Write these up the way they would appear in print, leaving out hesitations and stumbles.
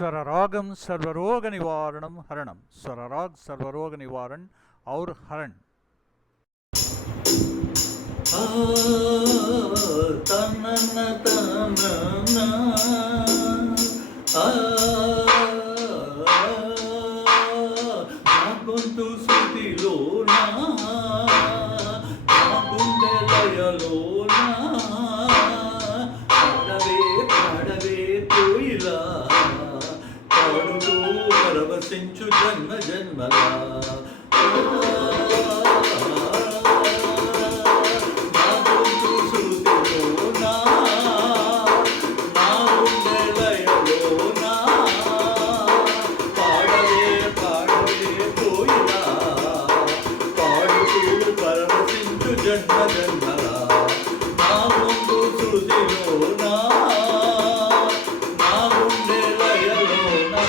स्वररागम सर्वरोग निवारणम हरणम। स्वरराग सर्वरोग निवारण और हरण। గొంతు శృతిలోనా గుండెలయలోనా పాడవే పాడవే కోయిలా పాడుతూ పరవశించు జన్మ జన్మలా జన్మ జన్మలా నా ముందు శృతిలోనా నా గుండె లయలోనా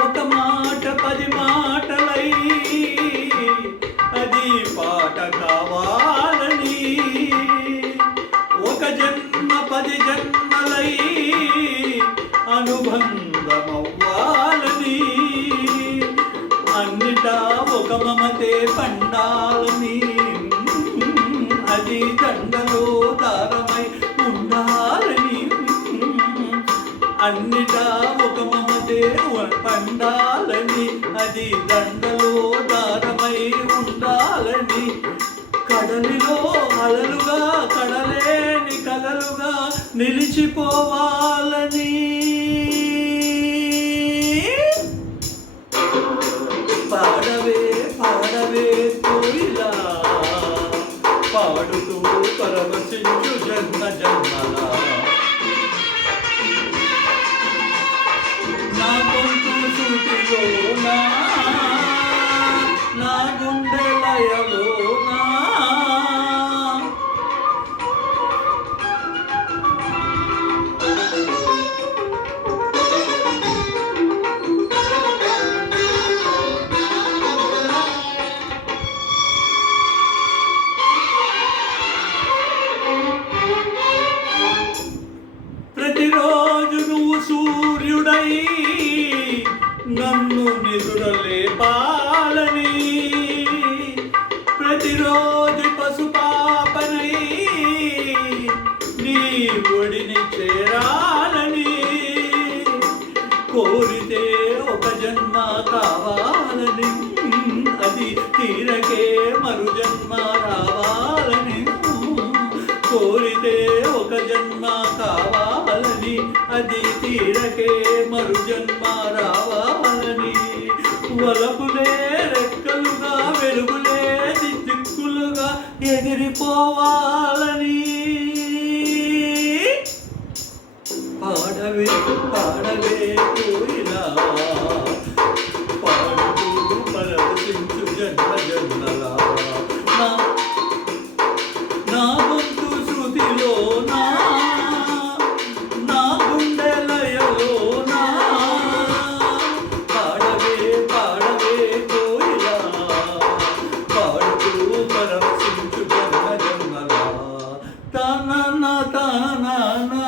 ఒక మాట పది మాటలై అది పాట కావాలని ఒక జన్మ పది జన్మలై అనుబంధమవ్వాలని అన్నిటా ఒక మమతే పండాలని అది దండలో దారమై ఉండాలని అన్నిటా ఒక మమతే పండాలని అది దండలో దారమై ఉండాలని కడలిలో అలలుగా కడలేని కలలుగా నిలిచిపోవాలని పాడవే పాడవే కోయిలా పాడుతూ పరవశించు జన్మ జన్మలా నా గొంతు శృతిలోనా నా గుండె లయలోనా ప్రతిరోజు నువ్వు సూర్యుడై నన్ను నిదురలేపాలని ప్రతిరోజు పసుపాపనై నీ ఒడిని చేరాలని కోరితే ఒక జన్మ కావాలని అది తీరకే మరు జన్మ రావాలని కోరితే ఒక జన్మ కావాలని అది తీరకే మరు జన్మ రావాలని వలపులే రెక్కలుగా వెలుగులే దిక్కులుగా ఎగిరిపోవాలని పాడవే పాడవే కోయిలా